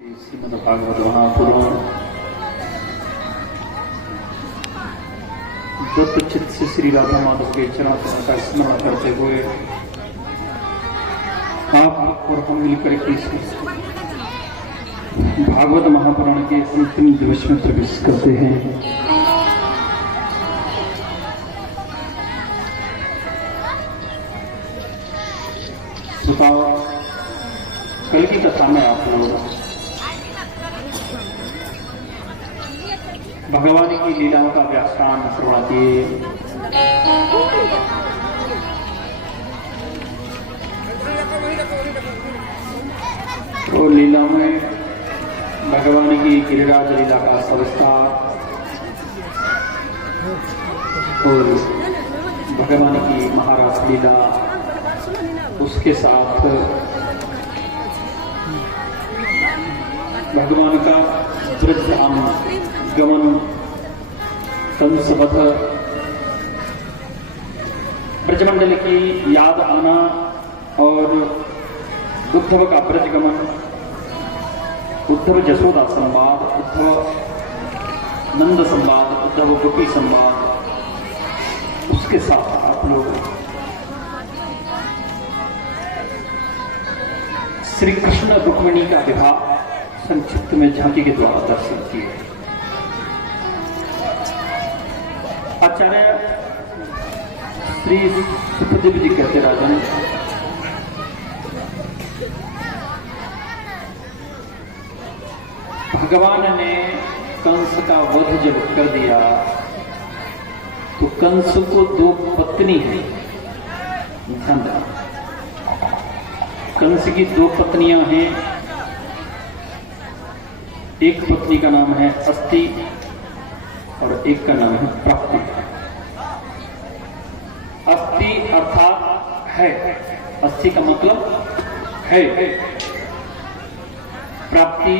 श्रीमद्भागवत महापुराण दत्त चित्त से श्री राधा माधव के चरण का स्मरण करते हुए आप और हम मिलकर के भागवत महापुराण के अंतिम दिवस में प्रवेश करते हैं। बताओ, कल की कथा में आप लोग भगवान की लीलाओं का व्याख्यान श्रवण किए। तो लीला में भगवान की गिरिराज लीला का सविस्तार और भगवान की महाराज लीला, उसके साथ भगवान का ब्रजधाम गमन, कंसवध, ब्रजमंडल की याद आना और उद्धव का ब्रजगमन, उद्धव जसोदा संवाद, उद्धव नंद संवाद, उद्धव गोपी संवाद, उसके साथ आप लोग श्री कृष्ण रुक्मिणी का विवाह संक्षिप्त में झांकी के द्वारा दर्शन किए। आचार्य श्री सुखदेव जी कहते राजन, भगवान ने कंस का वध जब कर दिया तो कंस को दो पत्नी है। कंस की दो पत्नियां हैं। एक पत्नी का नाम है अस्ति और एक का नाम है प्राप्ति। अस्ति अर्थात है, अस्ति का मतलब है, प्राप्ति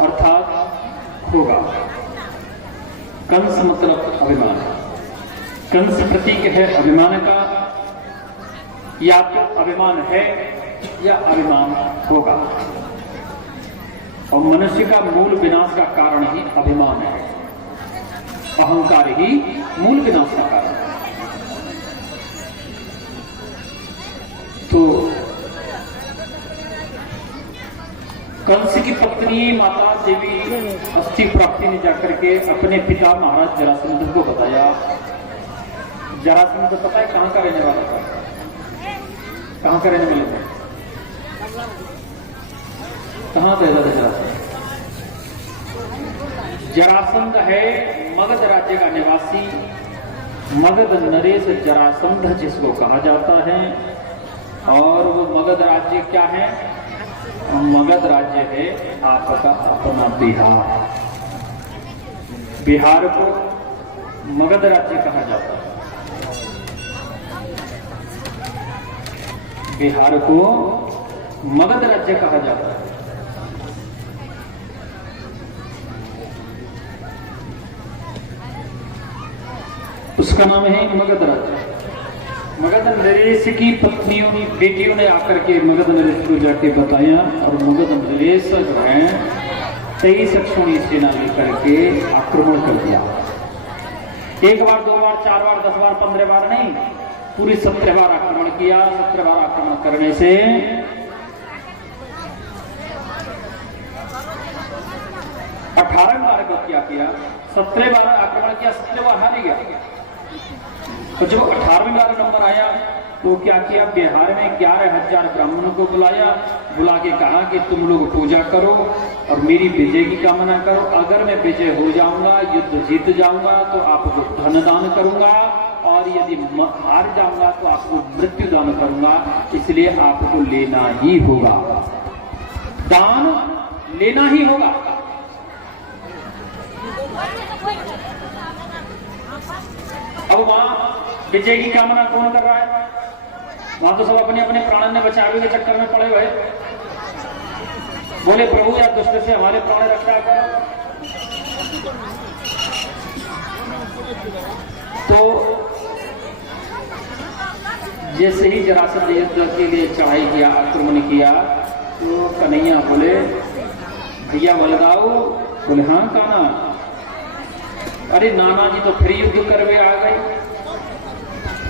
अर्थात होगा। कंस मतलब अभिमान। कंस प्रतीक है अभिमान का, या तो अभिमान है या अभिमान होगा। और मनुष्य का मूल विनाश का कारण ही अभिमान है। अहंकार ही मूल विनाश का कारण है। तो कंस की पत्नी माता देवी अस्ति प्राप्ति ने जाकर के अपने पिता महाराज जरासंध को बताया। जरासंध पता है कहां का रहने वाला था? कहां का रहने वाला था? कहां रहता था जरासंध? जरासंध है मगध राज्य का निवासी। मगध नरेश जरासंध जिसको कहा जाता है। और वो मगध राज्य क्या है? मगध राज्य है आपका अपना बिहार। बिहार को मगध राज्य कहा जाता है। बिहार को मगध राज्य कहा जाता है। उसका नाम है मगध राज्य। मगध नरेश की पत्नियों बेटियों ने आकर के मगध नरेश को जाके बताया और मगध नरेश जो है 23 अक्षौणी सेना लेकर के आक्रमण कर दिया। एक बार, दो बार, 4 बार, 10 बार, 15 बार नहीं, पूरी 17 बार आक्रमण किया। 17 बार आक्रमण करने से 18 बार को क्या किया? 17 बार आक्रमण किया, 17 बार हार गया। तो जब 18वें बार नंबर आया तो क्या किया? बिहार में 11,000 ब्राह्मणों को बुलाया। बुला के कहा कि तुम लोग पूजा करो और मेरी विजय की कामना करो। अगर मैं विजय हो जाऊंगा, युद्ध जीत जाऊंगा तो आपको धन दान करूंगा, और यदि हार जाऊंगा तो आपको मृत्यु दान करूंगा। इसलिए आपको लेना ही होगा, दान लेना ही होगा। अब वहां विजय की कामना कौन कर रहा है? वहां तो सब अपने अपने प्राण ने बचावे के चक्कर में पड़े हुए। बोले प्रभु या दुष्ट से हमारे प्राण रक्षा करो। तो जैसे ही जरासंध युद्ध के लिए चढ़ाई किया, आक्रमण किया, तो कन्हैया बोले भैया बलदाऊ। बोले हाँ काना। अरे नाना जी तो फिर युद्ध करवे आ गए।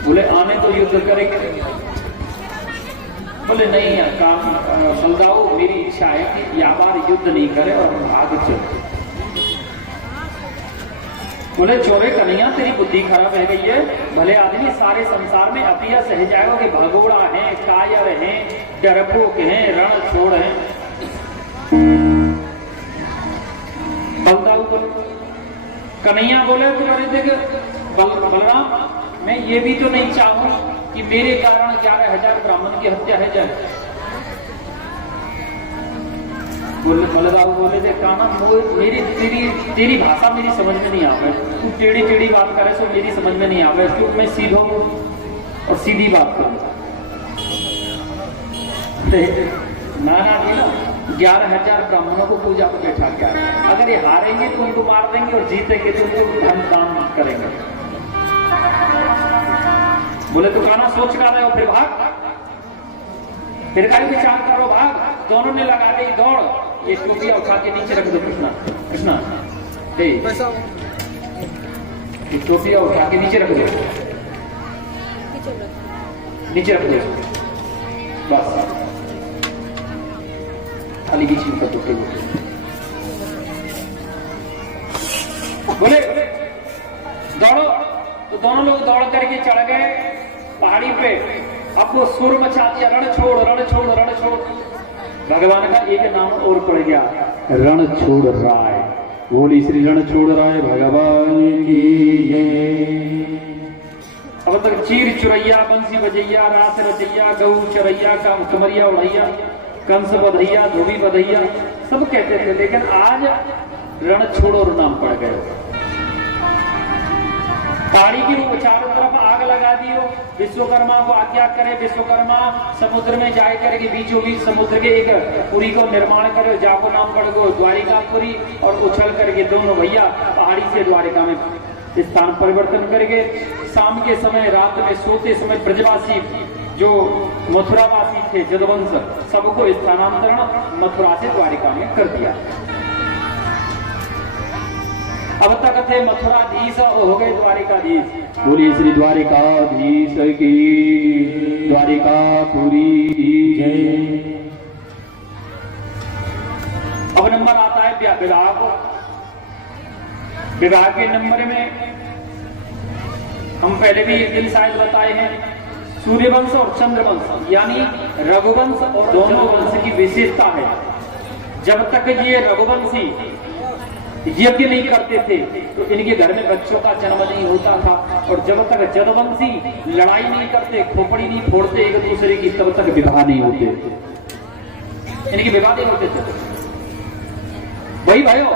बोले आने तो युद्ध करेंगे। बोले नहीं काम बलदाऊ, मेरी इच्छा है कि या बार युद्ध नहीं करे और भाग चले। बोले चोरे कन्हैया तेरी बुद्धि खराब रह गई है। भले आदमी सारे संसार में अपिया सह जाएगा कि भगोड़ा है, कायर है, डरपोक है, रण छोड़ है। बलदाऊ बोले, कन्हैया बोले तो अरे देख बलराम, मैं ये भी तो नहीं चाहूं कि मेरे कारण 11,000 ब्राह्मण की हत्या है जाए। बोले बलदाऊ बोले थे काना मेरी तेरी भाषा मेरी समझ में नहीं आवे। तू टेढ़ी टेढ़ी बात करे सो मेरी समझ में नहीं आवे। क्योंकि मैं सीधो और सीधी बात करूं। नाना जी ना 11,000 ब्राह्मणों को पूजा पर बैठा गया। अगर ये हारेंगे तो उनको मार देंगे और जीतेंगे तो उनको धन दान करेंगे। बोले तो काना सोच कर रहे हो फिर भाग। फिर का विचार करो भाग। दोनों ने लगा दी दौड़। ये टोपिया उठा के नीचे रख दो कृष्णा। कृष्णा ये टोपिया उठा के नीचे रख दो। नीचे रख दो बस। खाली बीच में कर दो। बोले दौड़ो। तो दोनों लोग दौड़ करके चढ़ गए पहाड़ी पे। अब वो सुर मचा दिया, रण छोड़ रण छोड़ रण छोड़। भगवान का एक नाम और पड़ गया, रण छोड़ राय। बोली श्री रण छोड़ राय भगवान की जय। अब तक चीर चुरैया, बंसी बजैया, रास रचैया, गऊ चरैया, कमरिया उड़ैया, कंस बधैया, धोबी बधैया सब कहते थे। लेकिन आज रण छोड़ो नाम पड़ गए। पहाड़ी की चारों तरफ आग लगा दियो। विश्वकर्मा को आज्ञा करे, विश्वकर्मा समुद्र में जाए करके बीचों बीच समुद्र के एक पुरी को निर्माण करे। जाको नाम पड़ गो द्वारिकापुरी। और उछल करके दोनों भैया पहाड़ी से द्वारिका में स्थान परिवर्तन करके शाम के समय, रात में सोते समय ब्रजवासी जो मथुरावासी थे जदवंश, सबको स्थानांतरण मथुरा से द्वारिका में कर दिया। अब तक थे मथुराधीश और हो गए द्वारिकाधीश। बोली श्री द्वारिकाधीश की द्वारिकापुरी जय। अब नंबर आता है विवाह को। विवाह के नंबर में हम पहले भी एक दिन शायद बताए हैं, सूर्यवंश और चंद्रवंश यानी रघुवंश और दोनों वंश की विशेषता है। जब तक ये रघुवंशी यज्ञ नहीं करते थे तो इनके घर में बच्चों का जन्म नहीं होता था। और जब तक जदवंशी लड़ाई नहीं करते, खोपड़ी नहीं फोड़ते एक दूसरे की, तब तक विवाह नहीं होते। इनके विवाह नहीं होते थे। वही भाइयों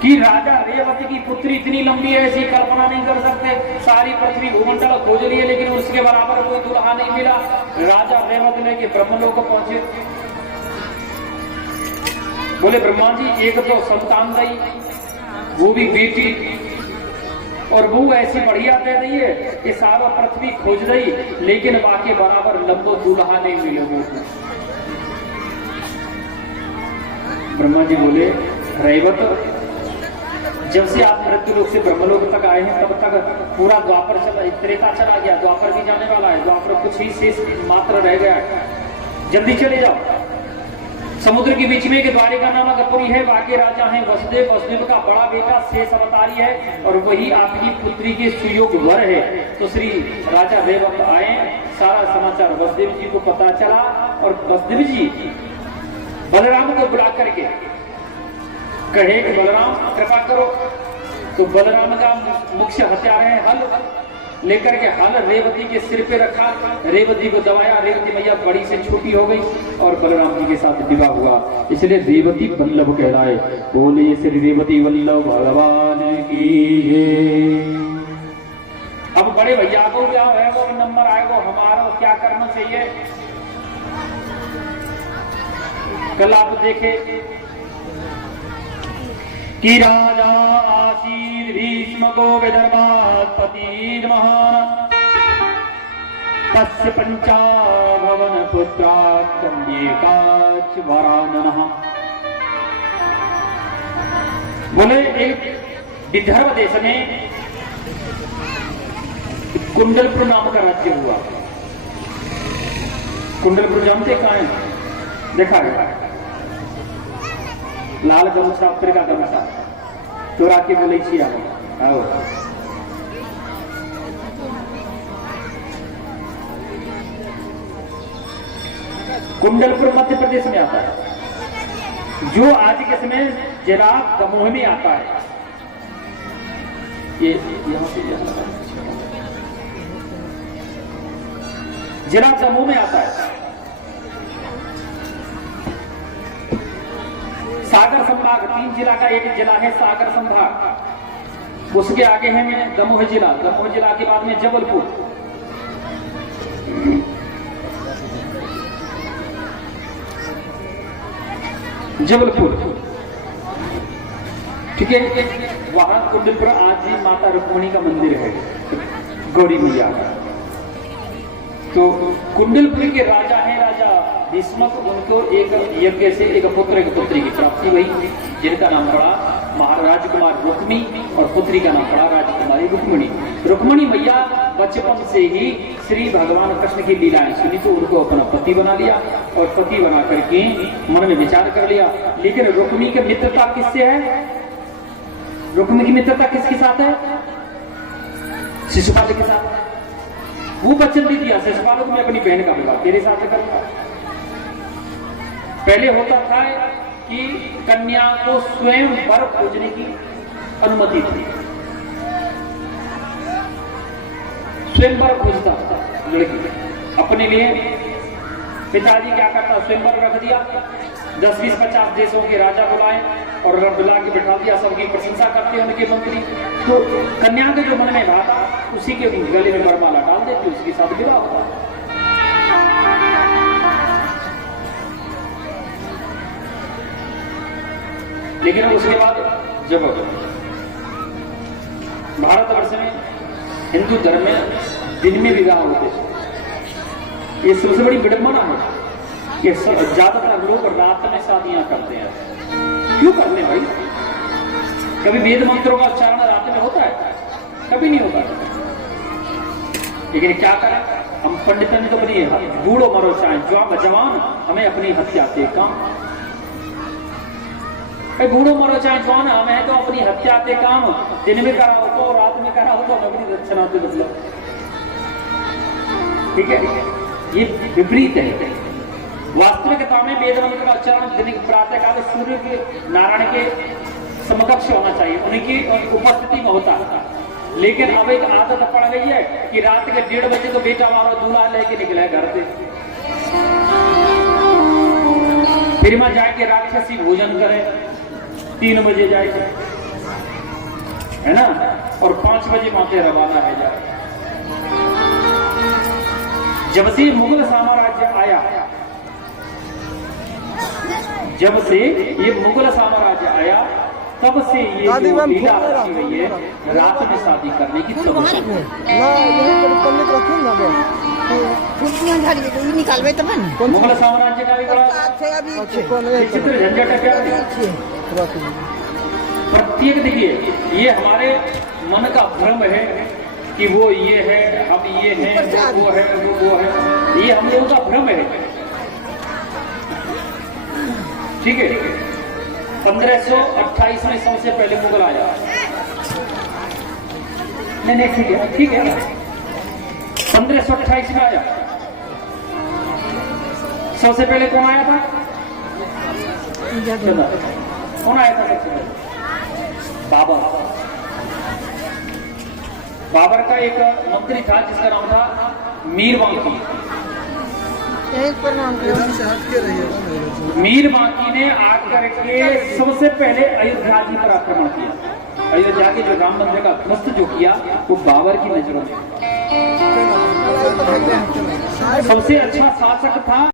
कि राजा रेवती की पुत्री इतनी लंबी है, ऐसी कल्पना नहीं कर सकते। सारी पृथ्वी भूमंडल खोज लिए लेकिन उसके बराबर कोई दुल्हा नहीं मिला। राजा रेवत लेके ब्रह्मलोक को पहुंचे। बोले ब्रह्मा जी एक तो संतान दई, वो भी बेटी, और वो ऐसी बढ़िया दे दी है कि सारा पृथ्वी खोज रही लेकिन बाकी बराबर लंबो दूल्हा नहीं मिले। वो ब्रह्मा जी बोले रेवत, जब से आप मृत्युलोक से ब्रह्मलोक तक आए हैं तब तक पूरा द्वापर चला, त्रेता चला गया, द्वापर भी जाने वाला है, द्वापर कुछ ही शेष मात्र रह गया है। जल्दी चले जाओ। समुद्र के बीच में एक द्वारिका नामक पुरी है, बाकी राजा हैं वसुदेव। वसुदेव का बड़ा बेटा शेष अवतारी है और वही आपकी पुत्री के सुयोग वर है। तो श्री राजा रेवत आए, सारा समाचार वसुदेव जी को पता चला और वसुदेव जी बलराम को बुला करके कहे कि बलराम कृपा करो। तो बलराम का मुख्य हथियार है हल। लेकर के हल रेवती के सिर पे रखा, रेवती को दबाया, रेवती मैया बड़ी से छोटी हो गई और बलराम जी के साथ विवाह हुआ। इसलिए रेवती वल्लभ कहलाए। बोलिए श्री रेवती वल्लभ भगवान की जय। अब बड़े भैया को क्या है वो नंबर आएगा हमारा, क्या करना चाहिए। कल आप देखे कि राजा आसीद भीष्म को विदर्भात्पति महान तस्य 55 एकाच वराननः। बोले एक विदर्भ देश में कुंडलपुर नाम का राज्य हुआ। कुंडलपुर जानते कहाँ है? देखा गया लाल गमछा अफ्रीका गमछा चोरा के बोले छी आओ। कुंडलपुर मध्य प्रदेश में आता है, जो आज के समय जिला दमोह में आता है। ये यहां से जिला दमोह में आता है। सागर संभाग 3 जिला का एक जिला है सागर संभाग, उसके आगे है दमोह जिला। दमोह जिला के बाद में जबलपुर, ठीक है। वहां कुंडलपुर आज भी माता रुक्मिणी का मंदिर है, गौरी मैया का। तो कुंडलपुर के राजा हैं राजा भीष्मक। उनको एक यज्ञ से एक पुत्र एक पुत्री की प्राप्ति हुई, जिनका नाम पड़ा महाराज कुमार रुक्मी और पुत्री का नाम पड़ा राजकुमारी रुक्मिणी। रुक्मिणी मैया बचपन से ही श्री भगवान कृष्ण की लीलाएं सुनी तो उनको अपना पति बना लिया और पति बना करके मन में विचार कर लिया। लेकिन रुक्मी की मित्रता किससे है? रुक्मी की मित्रता किसके साथ है? शिशुपाल के साथ। वो वचन भी दिया शिशुपाल को मैं अपनी बहन का विवाह तेरे साथ करूंगा। पहले होता था कि कन्या को स्वयं वर खोजने की अनुमति थी, स्वयं वर खोजता था लड़की अपने लिए। पिताजी क्या करता, स्वयं वर रख दिया, 10, 20, 50 देशों के राजा बुलाए और बुला के बैठा दिया, सबकी प्रशंसा करते उनके मंत्री। तो कन्या के जो मन में भाता उसी के गले में वरमाला डाल देते, उसके साथ विवाह होता। लेकिन उसके बाद जब भारतवर्ष में हिंदू धर्म में दिन में विवाह होते, ये सबसे बड़ी विडंबना है कि ज्यादातर लोग रात में शादियां करते हैं। क्यों करते हैं भाई? कभी वेद मंत्रों का उच्चारण रात में होता है? कभी नहीं होता। लेकिन क्या करें हम पंडितों ने तो बनी बूढ़ो मरो चाहे जवान, हमें अपनी हत्या से काम। बूढ़ो मरो चाहे जवान, हमें तो अपनी हत्या से काम। दिन में करा हो तो रात में करा हो तो अपनी रक्षणा से मतलब, ठीक है। ये विपरीत है। वास्तविकता में वेद मंत्र का उच्चारण दिन प्रातः काल सूर्य के नारायण के समकक्ष होना चाहिए, उनकी उपस्थिति में होता है। लेकिन अब एक आदत पड़ गई है कि रात के 1:30 बजे तो बेटा मारो दूल्हा लेके निकला है घर से, फिर मैं जाके राक्षसी भोजन करे, 3 बजे जाए है ना, और 5 बजे माते रवाना है जाए। जब से मुगल साम्राज्य आया, जब से ये मुगल साम्राज्य आया, तब से ये लीला रखी गई है रात में शादी करने की। मुगल साम्राज्य का भी बड़ा विचित्र झंझट है। क्या प्रत्येक देखिए, ये हमारे मन का भ्रम है कि वो ये है, हम ये हैं, वो है, वो है, ये हम लोगों का भ्रम है। ठीक है। 1528 में सबसे पहले मुगल आया। नहीं ठीक है, ठीक है। 1528 में आया। सबसे पहले कौन आया था? कौन आया था सबसे पहले? बाबर। बाबर का एक मंत्री था जिसका नाम था मीर बांकी। मीर बांकी ने आकर के सबसे पहले अयोध्या जी पर आक्रमण किया। अयोध्या के जो राम मंदिर का ध्वस्त जो किया वो बाबर की नजरों में सबसे अच्छा शासक था।